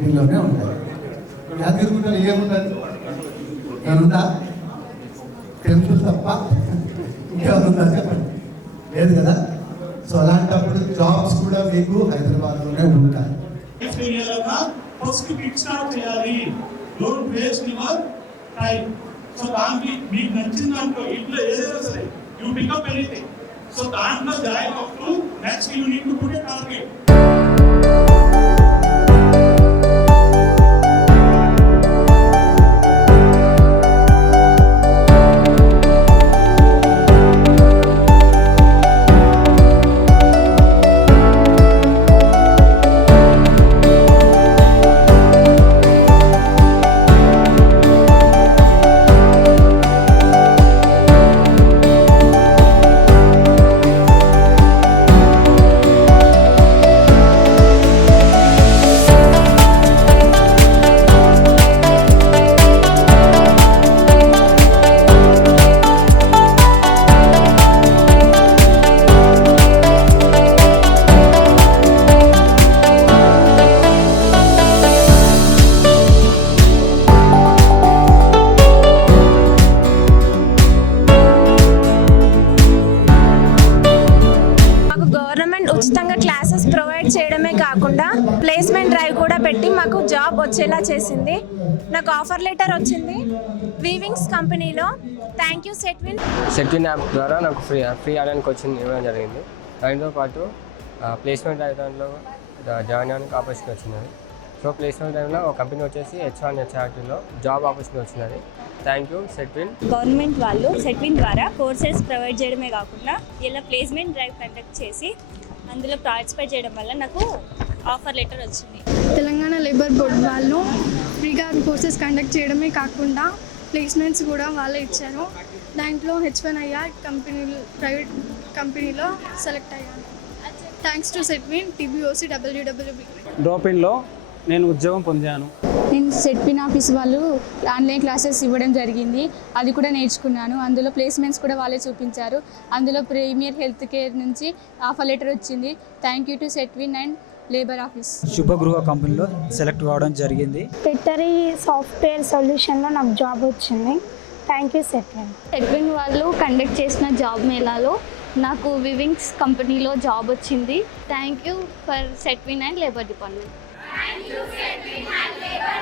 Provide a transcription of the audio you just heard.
దీనిలోనే ఉంటాయి. యాదగిరిగుట్టలో ఏముంటుంది? ఉందా? టెంపుల్ తప్ప ఇంకేముందా చెప్పండి? లేదు కదా. సో అలాంటప్పుడు జాబ్స్ కూడా మీకు హైదరాబాద్లోనే ఉంటాయి. సో దానికి మీకు నచ్చిన దాంట్లో ఇంట్లో ఏదైనా సరే యూ పికప్ ఎనీథింగ్. సో దాంట్లో జాయిన్ అవుతూ next you need to put a target. ఉచితంగా క్లాసెస్ ప్రొవైడ్ చేయడమే కాకుండా ప్లేస్మెంట్ డ్రైవ్ కూడా పెట్టి మాకు జాబ్ వచ్చేలా చేసింది. నాకు ఆఫర్ లెటర్ వచ్చింది వీవింగ్స్ కంపెనీలో. థ్యాంక్ యూ సెట్విన్ యాప్ ద్వారా నాకు ఫ్రీ ఆన్లైన్ కోచింగ్ ఇవ్వడం జరిగింది. దానితో పాటు ప్లేస్మెంట్ డ్రైవ్ దాంట్లో జాయిన్ అవ్వడానికి ఆపర్చునిటీ వచ్చినది. సో ప్లేస్మెంట్ డ్రైవ్లో ఒక కంపెనీ వచ్చేసి H1 HRTలో జాబ్ ఆపర్చునిటీ వచ్చినది. Thank you Setwin. గవర్నమెంట్ వాళ్ళు సెట్విన్ ద్వారా కోర్సెస్ ప్రొవైడ్ చేయడమే కాకుండా ఇలా ప్లేస్మెంట్ డ్రైవ్ కండక్ట్ చేసి అందులో పార్టిసిపేట్ చేయడం వల్ల నాకు ఆఫర్ లెటర్ వచ్చింది. తెలంగాణ లేబర్ బోర్డ్ వాళ్ళు ఫ్రీగా కోర్సెస్ కండక్ట్ చేయడమే కాకుండా ప్లేస్మెంట్స్ కూడా వాళ్ళే ఇచ్చారు. దాంట్లో H1IR ప్రైవేట్ కంపెనీలో సెలెక్ట్ అయ్యాను. Thanks to Setwin TBOC WWB. డ్రాప్-ఇన్లో నేను ఉద్యోగం పొందాను. నేను సెట్విన్ ఆఫీస్ వాళ్ళు ఆన్లైన్ క్లాసెస్ ఇవ్వడం జరిగింది. అది కూడా నేర్చుకున్నాను. అందులో ప్లేస్మెంట్స్ కూడా వాళ్ళే చూపించారు. అందులో ప్రీమియర్ హెల్త్ కేర్ నుంచి ఆఫర్ లెటర్ వచ్చింది. Thank you to Setwin and labour office. Shubhagruha కంపెనీలో సెలెక్ట్ కావడం జరిగింది. టెట్టరీ సాఫ్ట్వేర్ సొల్యూషన్లో నాకు జాబ్ వచ్చింది. Thank you Setwin. సెట్విన్ వాళ్ళు కండక్ట్ చేసిన జాబ్ మేళాలో నాకు వివింగ్స్ కంపెనీలో జాబ్ వచ్చింది. Thank you for Setwin and labour department. Thank you, Setwin and Labor